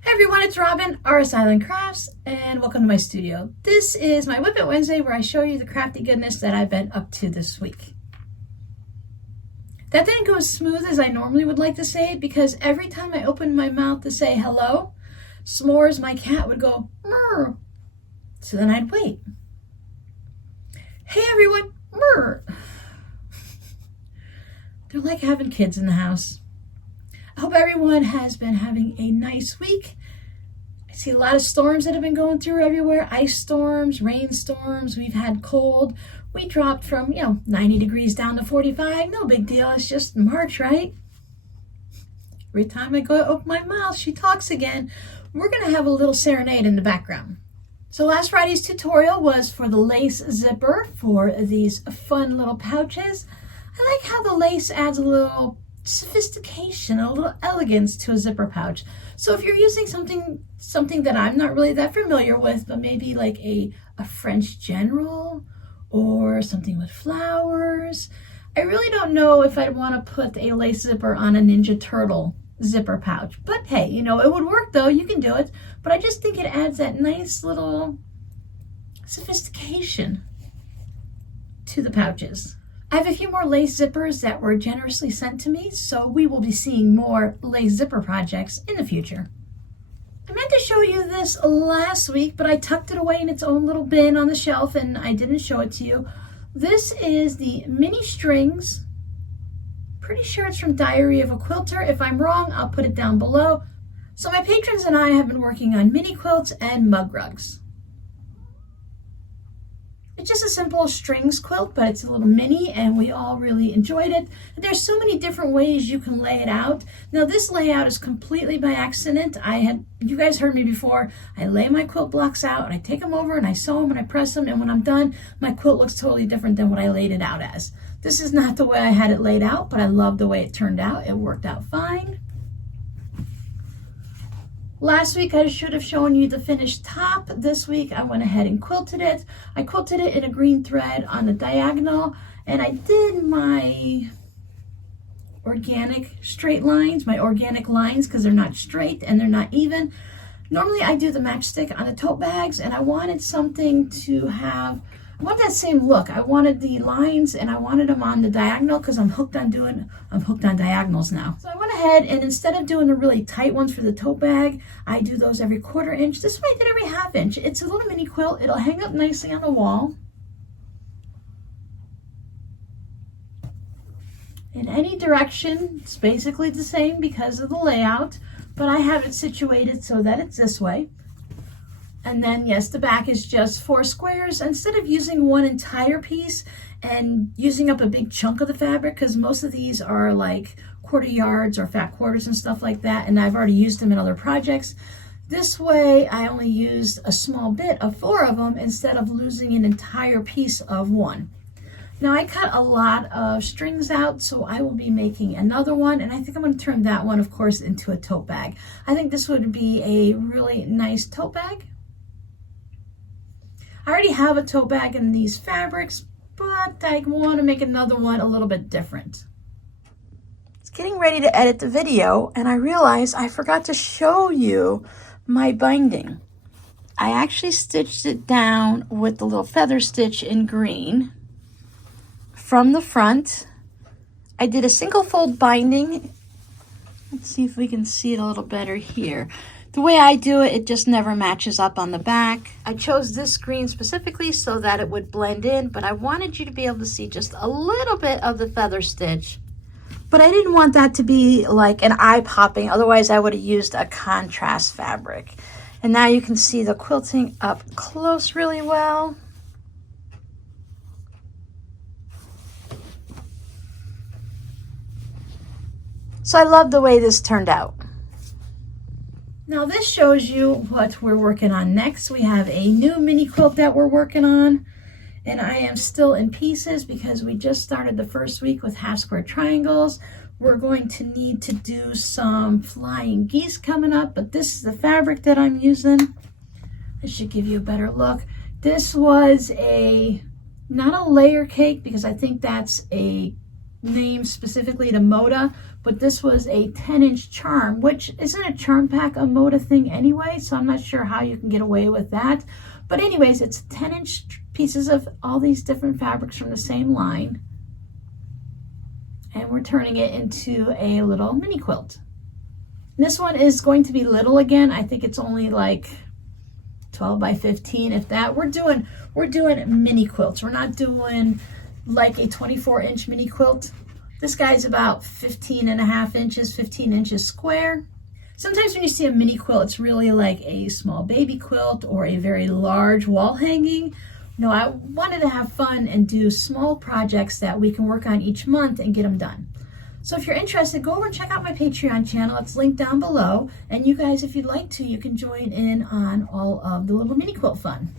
Hey everyone, it's Robin, RS Island Crafts, and welcome to my studio. This is my Whip It Wednesday where I show you the crafty goodness that I've been up to this week. That didn't go as smooth as I normally would like to say it because every time I opened my mouth to say hello, S'mores, my cat, would go, "Murr." So then I'd wait. Hey everyone, murr. They're like having kids in the house. I hope everyone has been having a nice week. I see a lot of storms that have been going through everywhere. Ice storms, rainstorms. We've had cold. We dropped from, 90 degrees down to 45. No big deal. It's just March, right? Every time I go to open my mouth, she talks again. We're going to have a little serenade in the background. So last Friday's tutorial was for the lace zipper for these fun little pouches. I like how the lace adds a little sophistication, a little elegance to a zipper pouch. So if you're using something that I'm not really that familiar with, but maybe like a French general or something with flowers, I really don't know if I'd want to put a lace zipper on a Ninja Turtle zipper pouch. But hey, it would work though. You can do it. But I just think it adds that nice little sophistication to the pouches. I have a few more lace zippers that were generously sent to me, so we will be seeing more lace zipper projects in the future. I meant to show you this last week, but I tucked it away in its own little bin on the shelf and I didn't show it to you. This is the mini strings. Pretty sure it's from Diary of a Quilter. If I'm wrong, I'll put it down below. So my patrons and I have been working on mini quilts and mug rugs. It's just a simple strings quilt, but it's a little mini and we all really enjoyed it. There's so many different ways you can lay it out. Now this layout is completely by accident. You guys heard me before, I lay my quilt blocks out and I take them over and I sew them and I press them, and when I'm done, my quilt looks totally different than what I laid it out as. This is not the way I had it laid out, but I love the way it turned out. It worked out fine. Last week I should have shown you the finished top. This week I went ahead and quilted it. I quilted it in a green thread on the diagonal, and I did my organic straight lines, my organic lines, because they're not straight and they're not even. Normally I do the matchstick on the tote bags, and I wanted something to have, I want that same look. I wanted the lines and I wanted them on the diagonal because I'm hooked on diagonals now. So I went ahead and instead of doing the really tight ones for the tote bag, I do those every 1/4 inch. This way I did every 1/2 inch. It's a little mini quilt. It'll hang up nicely on the wall. In any direction, it's basically the same because of the layout, but I have it situated so that it's this way. And then, yes, the back is just 4 squares. Instead of using one entire piece and using up a big chunk of the fabric, because most of these are like 1/4 yards or fat quarters and stuff like that, and I've already used them in other projects. This way, I only used a small bit of 4 of them instead of losing an entire piece of one. Now, I cut a lot of strings out, so I will be making another one, and I think I'm going to turn that one, of course, into a tote bag. I think this would be a really nice tote bag. I already have a tote bag in these fabrics, but I want to make another one a little bit different. I was getting ready to edit the video, and I realized I forgot to show you my binding. I actually stitched it down with the little feather stitch in green from the front. I did a single fold binding. Let's see if we can see it a little better here. The way I do it, it just never matches up on the back. I chose this green specifically so that it would blend in, but I wanted you to be able to see just a little bit of the feather stitch. But I didn't want that to be like an eye-popping, otherwise I would have used a contrast fabric. And now you can see the quilting up close really well. So I love the way this turned out. Now this shows you what we're working on next. We have a new mini quilt that we're working on, and I am still in pieces because we just started the first week with 1/2 square triangles. We're going to need to do some flying geese coming up, but this is the fabric that I'm using. I should give you a better look. This was not a layer cake, because I think that's a name specifically to Moda, but this was a 10-inch charm, which isn't a charm pack a Moda thing anyway, so I'm not sure how you can get away with that. But anyways, it's 10-inch pieces of all these different fabrics from the same line. And we're turning it into a little mini quilt. This one is going to be little again. I think it's only like 12 by 15, if that. We're doing mini quilts. We're not doing like a 24-inch mini quilt. This guy's about 15.5 inches, 15 inches square. Sometimes when you see a mini quilt, it's really like a small baby quilt or a very large wall hanging. No, I wanted to have fun and do small projects that we can work on each month and get them done. So if you're interested, go over and check out my Patreon channel. It's linked down below. And you guys, if you'd like to, you can join in on all of the little mini quilt fun.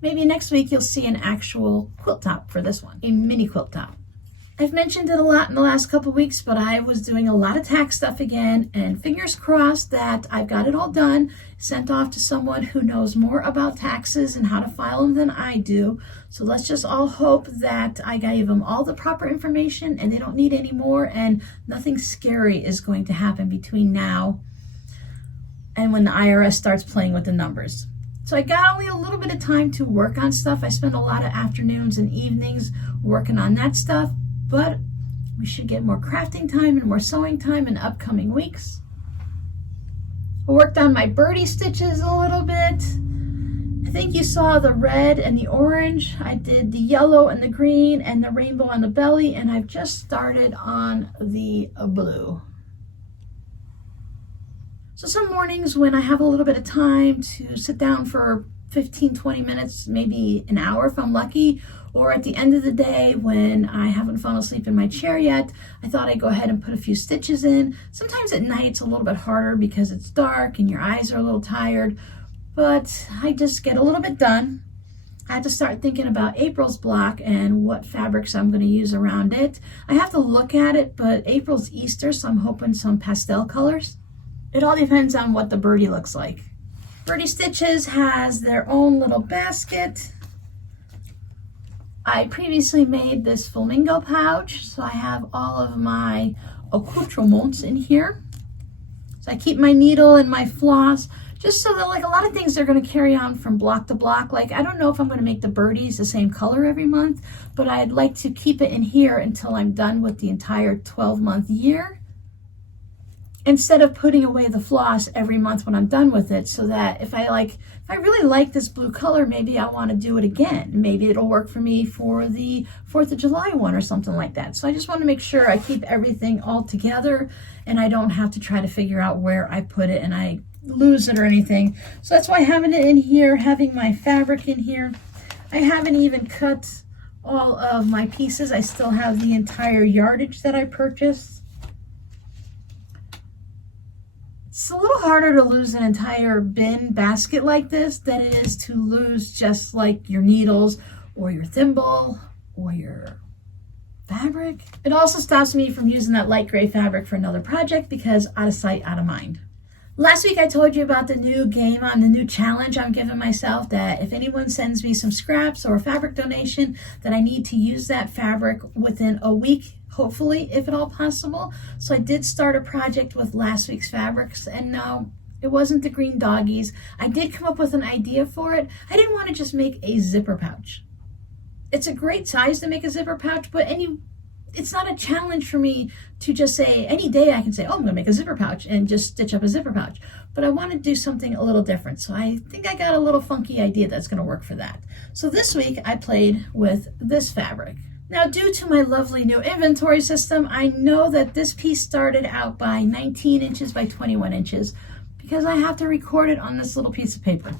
Maybe next week you'll see an actual quilt top for this one, a mini quilt top. I've mentioned it a lot in the last couple weeks, but I was doing a lot of tax stuff again, and fingers crossed that I've got it all done, sent off to someone who knows more about taxes and how to file them than I do. So let's just all hope that I gave them all the proper information and they don't need any more, and nothing scary is going to happen between now and when the IRS starts playing with the numbers. So I got only a little bit of time to work on stuff. I spent a lot of afternoons and evenings working on that stuff, but we should get more crafting time and more sewing time in upcoming weeks. I worked on my birdie stitches a little bit. I think you saw the red and the orange. I did the yellow and the green and the rainbow on the belly, and I've just started on the blue. So some mornings when I have a little bit of time to sit down for 15-20 minutes, maybe an hour if I'm lucky, or at the end of the day when I haven't fallen asleep in my chair yet, I thought I'd go ahead and put a few stitches in. Sometimes at night it's a little bit harder because it's dark and your eyes are a little tired, but I just get a little bit done. I had to start thinking about April's block and what fabrics I'm going to use around it. I have to look at it, but April's Easter, so I'm hoping some pastel colors. It all depends on what the Birdie looks like. Birdie Stitches has their own little basket. I previously made this flamingo pouch, so I have all of my accoutrements in here. So I keep my needle and my floss, just so that like a lot of things are going to carry on from block to block. Like I don't know if I'm going to make the birdies the same color every month, but I'd like to keep it in here until I'm done with the entire 12-month year, instead of putting away the floss every month when I'm done with it, so that if I really like this blue color, maybe I want to do it again. Maybe it'll work for me for the 4th of July one or something like that. So I just want to make sure I keep everything all together and I don't have to try to figure out where I put it and I lose it or anything. So that's why having it in here, having my fabric in here. I haven't even cut all of my pieces. I still have the entire yardage that I purchased. It's a little harder to lose an entire bin basket like this than it is to lose just like your needles or your thimble or your fabric. It also stops me from using that light gray fabric for another project because out of sight, out of mind. Last week I told you about the new game on the new challenge I'm giving myself, that if anyone sends me some scraps or a fabric donation, that I need to use that fabric within a week, hopefully, if at all possible. So I did start a project with last week's fabrics, and no, it wasn't the green doggies. I did come up with an idea for it. I didn't want to just make a zipper pouch. It's a great size to make a zipper pouch, but it's not a challenge for me to just say, any day I can say, oh, I'm gonna make a zipper pouch and just stitch up a zipper pouch. But I want to do something a little different. So I think I got a little funky idea that's gonna work for that. So this week I played with this fabric. Now, due to my lovely new inventory system, I know that this piece started out by 19 inches by 21 inches because I have to record it on this little piece of paper.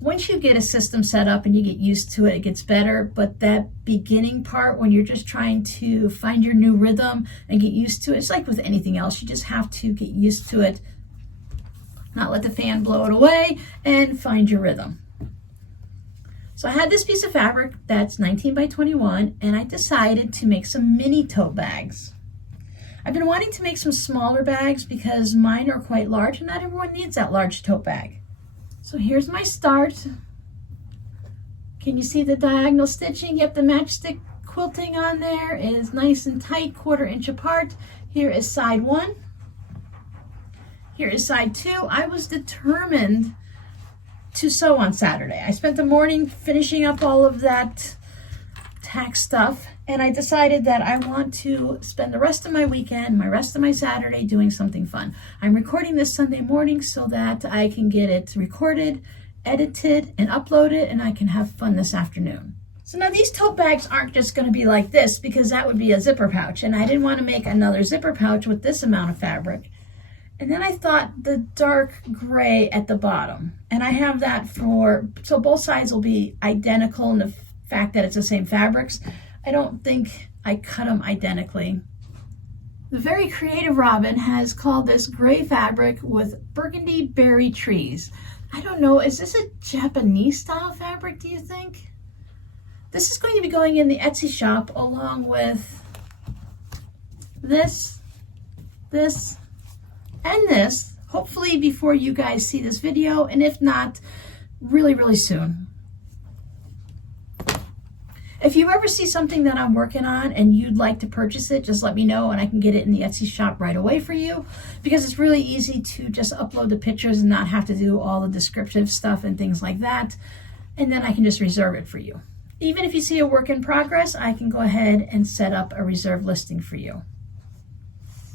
Once you get a system set up and you get used to it, it gets better. But that beginning part, when you're just trying to find your new rhythm and get used to it, it's like with anything else. You just have to get used to it, not let the fan blow it away, and find your rhythm. So I had this piece of fabric that's 19 by 21, and I decided to make some mini tote bags. I've been wanting to make some smaller bags because mine are quite large and not everyone needs that large tote bag. So here's my start. Can you see the diagonal stitching? Yep, the matchstick quilting on there is nice and tight, 1/4 inch apart. Here is side 1. Here is side 2. I was determined to sew on Saturday. I spent the morning finishing up all of that tack stuff, and I decided that I want to spend the rest of my weekend, my rest of my Saturday, doing something fun. I'm recording this Sunday morning so that I can get it recorded, edited, and uploaded, and I can have fun this afternoon. So now these tote bags aren't just going to be like this, because that would be a zipper pouch, and I didn't want to make another zipper pouch with this amount of fabric. And then I thought the dark gray at the bottom, and I have that so both sides will be identical in the fact that it's the same fabrics. I don't think I cut them identically. The very creative Robin has called this gray fabric with burgundy berry trees. I don't know, is this a Japanese style fabric, do you think? This is going to be going in the Etsy shop along with this, and this, hopefully before you guys see this video, and if not, really, really soon. If you ever see something that I'm working on and you'd like to purchase it, just let me know and I can get it in the Etsy shop right away for you, because it's really easy to just upload the pictures and not have to do all the descriptive stuff and things like that, and then I can just reserve it for you. Even if you see a work in progress, I can go ahead and set up a reserve listing for you.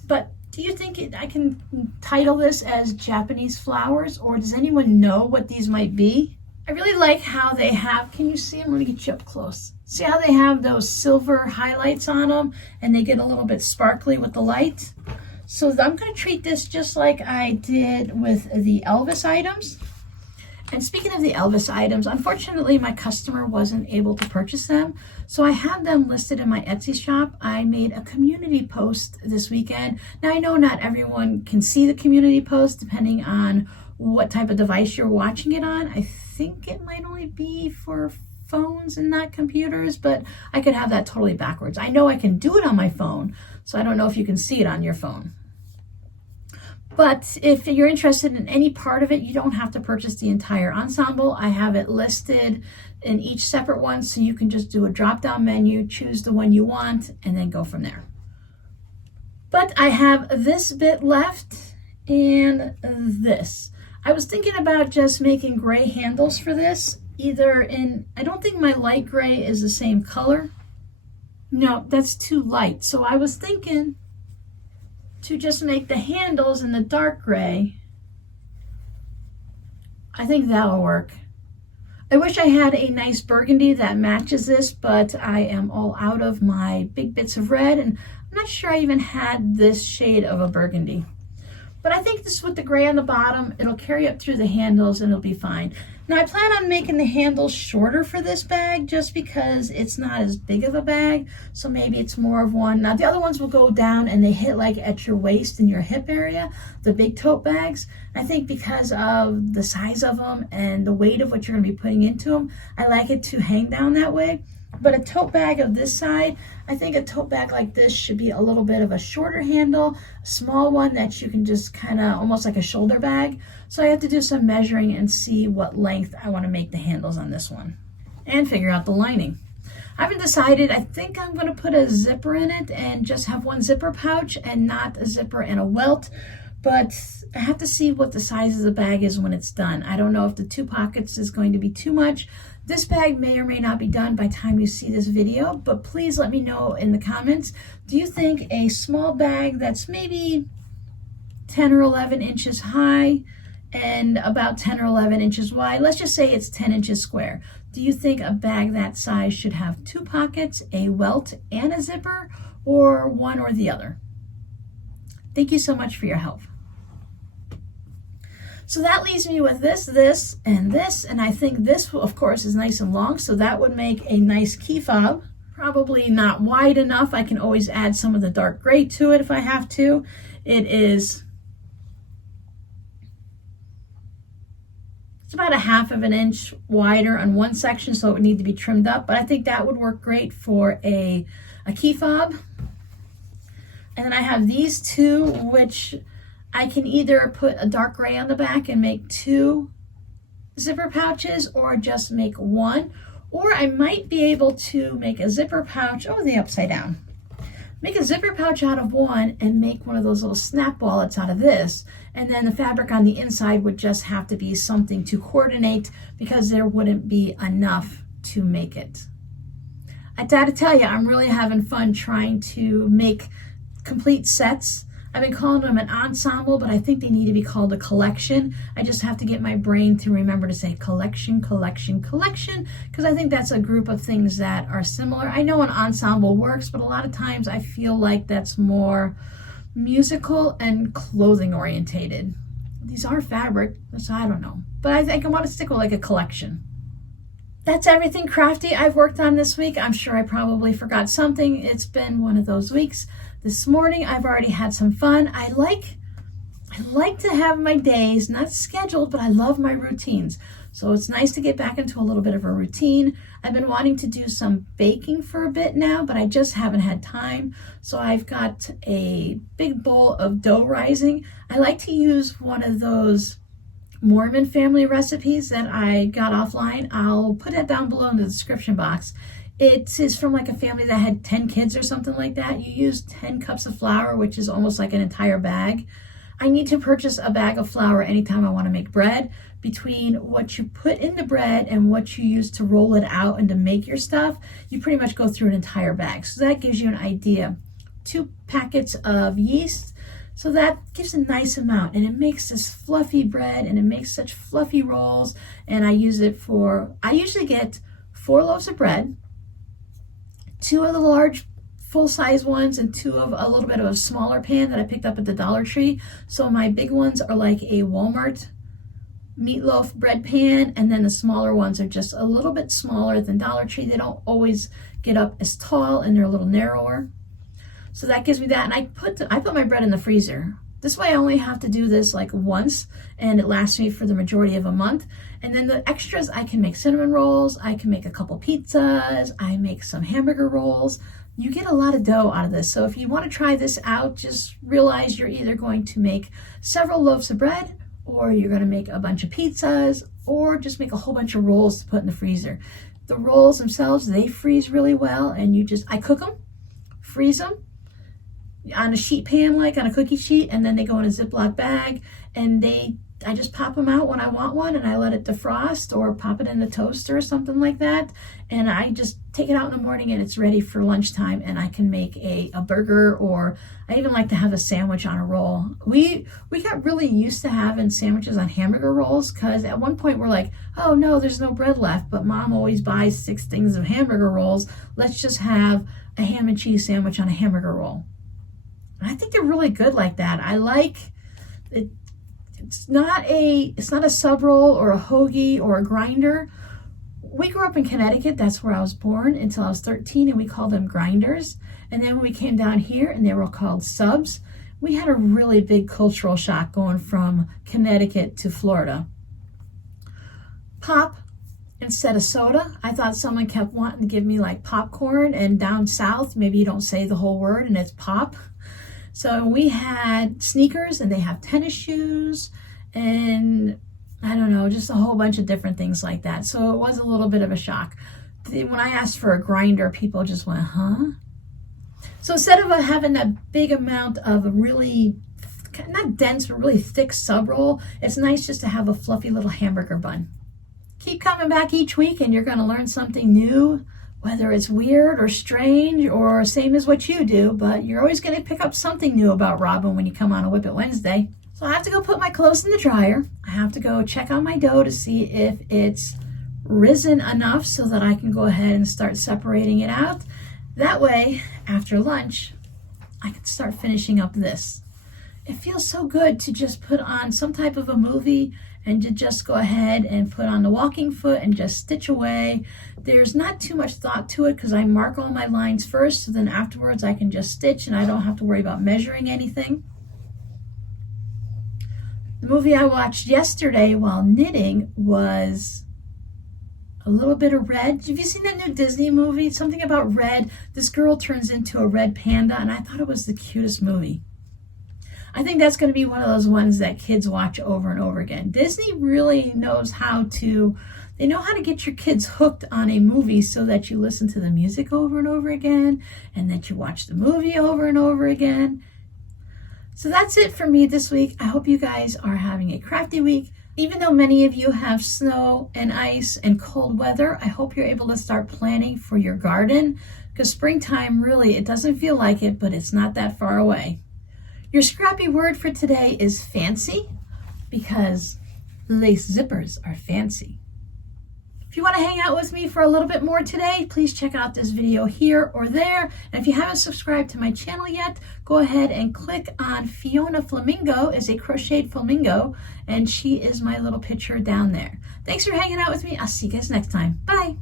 But do you think I can title this as Japanese flowers, or does anyone know what these might be? I really like how they have, can you see them? Let me get you up close. See how they have those silver highlights on them and they get a little bit sparkly with the light? So I'm going to treat this just like I did with the Elvis items. And speaking of the Elvis items, unfortunately my customer wasn't able to purchase them, so I have them listed in my Etsy shop. I made a community post this weekend. Now I know not everyone can see the community post depending on what type of device you're watching it on. I think it might only be for phones and not computers, but I could have that totally backwards. I know I can do it on my phone, so I don't know if you can see it on your phone. But if you're interested in any part of it, you don't have to purchase the entire ensemble. I have it listed in each separate one, so you can just do a drop-down menu, choose the one you want, and then go from there. But I have this bit left and this. I was thinking about just making gray handles for this, either in, I don't think my light gray is the same color. No, that's too light. So I was thinking to just make the handles in the dark gray. I think that'll work. I wish I had a nice burgundy that matches this, but I am all out of my big bits of red, and I'm not sure I even had this shade of a burgundy. But I think this with the gray on the bottom, it'll carry up through the handles and it'll be fine. Now I plan on making the handles shorter for this bag just because it's not as big of a bag. So maybe it's more of one. Now the other ones will go down and they hit like at your waist and your hip area, the big tote bags. I think because of the size of them and the weight of what you're gonna be putting into them, I like it to hang down that way. But a tote bag of this side, I think a tote bag like this should be a little bit of a shorter handle, a small one that you can just kind of almost like a shoulder bag. So I have to do some measuring and see what length I want to make the handles on this one and figure out the lining. I haven't decided. I think I'm going to put a zipper in it and just have one zipper pouch and not a zipper and a welt. But I have to see what the size of the bag is when it's done. I don't know if the 2 pockets is going to be too much. This bag may or may not be done by the time you see this video, but please let me know in the comments. Do you think a small bag that's maybe 10 or 11 inches high and about 10 or 11 inches wide, let's just say it's 10 inches square, do you think a bag that size should have 2 pockets, a welt, and a zipper, or one or the other? Thank you so much for your help. So that leaves me with this, and I think this, of course, is nice and long, so that would make a nice key fob. Probably not wide enough. I can always add some of the dark gray to it if I have to. It's about 1/2 inch wider on one section, so it would need to be trimmed up, but I think that would work great for a key fob. And then I have these 2, which I can either put a dark gray on the back and make 2 zipper pouches, or just make one, Or I might be able to make a zipper pouch. Oh, the upside down. Make a zipper pouch out of one and make one of those little snap wallets out of this. And then the fabric on the inside would just have to be something to coordinate because there wouldn't be enough to make it. I gotta tell you, I'm really having fun trying to make complete sets. I've been calling them an ensemble, but I think they need to be called a collection. I just have to get my brain to remember to say collection, collection, collection, because I think that's a group of things that are similar. I know an ensemble works, but a lot of times I feel like that's more musical and clothing orientated. These are fabric, so I don't know. But I think I want to stick with like a collection. That's everything crafty I've worked on this week. I'm sure I probably forgot something. It's been one of those weeks. This morning, I've already had some fun. I like to have my days, not scheduled, but I love my routines. So it's nice to get back into a little bit of a routine. I've been wanting to do some baking for a bit now, but I just haven't had time. So I've got a big bowl of dough rising. I like to use one of those Mormon family recipes that I got offline. I'll put it down below in the description box. It is from like a family that had 10 kids or something like that. You use 10 cups of flour, which is almost like an entire bag. I need to purchase a bag of flour anytime I want to make bread. Between what you put in the bread and what you use to roll it out and to make your stuff, you pretty much go through an entire bag. So that gives you an idea. 2 packets of yeast. So that gives a nice amount, and it makes this fluffy bread, and it makes such fluffy rolls. And I usually get 4 loaves of bread, 2 of the large full-size ones, and 2 of a little bit of a smaller pan that I picked up at the Dollar Tree. So my big ones are like a Walmart meatloaf bread pan, and then the smaller ones are just a little bit smaller than Dollar Tree. They don't always get up as tall, and they're a little narrower. So that gives me that, and I put my bread in the freezer. This way I only have to do this like once, and it lasts me for the majority of a month. And then the extras, I can make cinnamon rolls, I can make a couple pizzas, I make some hamburger rolls. You get a lot of dough out of this. So if you want to try this out, just realize you're either going to make several loaves of bread, or you're going to make a bunch of pizzas, or just make a whole bunch of rolls to put in the freezer. The rolls themselves, they freeze really well, and I cook them, freeze them, on a sheet pan, like on a cookie sheet, and then they go in a Ziploc bag, and I just pop them out when I want one, and I let it defrost or pop it in the toaster or something like that, and I just take it out in the morning and it's ready for lunchtime, and I can make a burger, or I even like to have a sandwich on a roll. We got really used to having sandwiches on hamburger rolls, because at one point we're like, oh no, there's no bread left, but mom always buys 6 things of hamburger rolls. Let's just have a ham and cheese sandwich on a hamburger roll. I think they're really good like that. I like it. It's not a sub roll or a hoagie or a grinder. We grew up in Connecticut. That's where I was born until I was 13, and we called them grinders. And then when we came down here and they were called subs, we had a really big cultural shock going from Connecticut to Florida. Pop instead of soda. I thought someone kept wanting to give me like popcorn, and down south, maybe you don't say the whole word and it's pop. So we had sneakers, and they have tennis shoes, and I don't know, just a whole bunch of different things like that. So it was a little bit of a shock. When I asked for a grinder, people just went, huh? So instead of having that big amount of a really, not dense, but really thick sub roll, it's nice just to have a fluffy little hamburger bun. Keep coming back each week, and you're going to learn something new. Whether it's weird or strange or same as what you do, but you're always going to pick up something new about Robin when you come on a WiP It Wednesday. So I have to go put my clothes in the dryer. I have to go check on my dough to see if it's risen enough so that I can go ahead and start separating it out. That way, after lunch, I can start finishing up this. It feels so good to just put on some type of a movie and to just go ahead and put on the walking foot and just stitch away. There's not too much thought to it because I mark all my lines first, so then afterwards I can just stitch and I don't have to worry about measuring anything. The movie I watched yesterday while knitting was a little bit of red. Have you seen that new Disney movie? Something about red. This girl turns into a red panda, and I thought it was the cutest movie. I think that's going to be one of those ones that kids watch over and over again. Disney really knows how to, they know how to get your kids hooked on a movie so that you listen to the music over and over again and that you watch the movie over and over again. So that's it for me this week. I hope you guys are having a crafty week. Even though many of you have snow and ice and cold weather, I hope you're able to start planning for your garden, because springtime really, it doesn't feel like it, but it's not that far away. Your scrappy word for today is fancy, because lace zippers are fancy. If you want to hang out with me for a little bit more today, please check out this video here or there. And if you haven't subscribed to my channel yet, go ahead and click on Fiona Flamingo is a crocheted flamingo, and she is my little picture down there. Thanks for hanging out with me. I'll see you guys next time. Bye.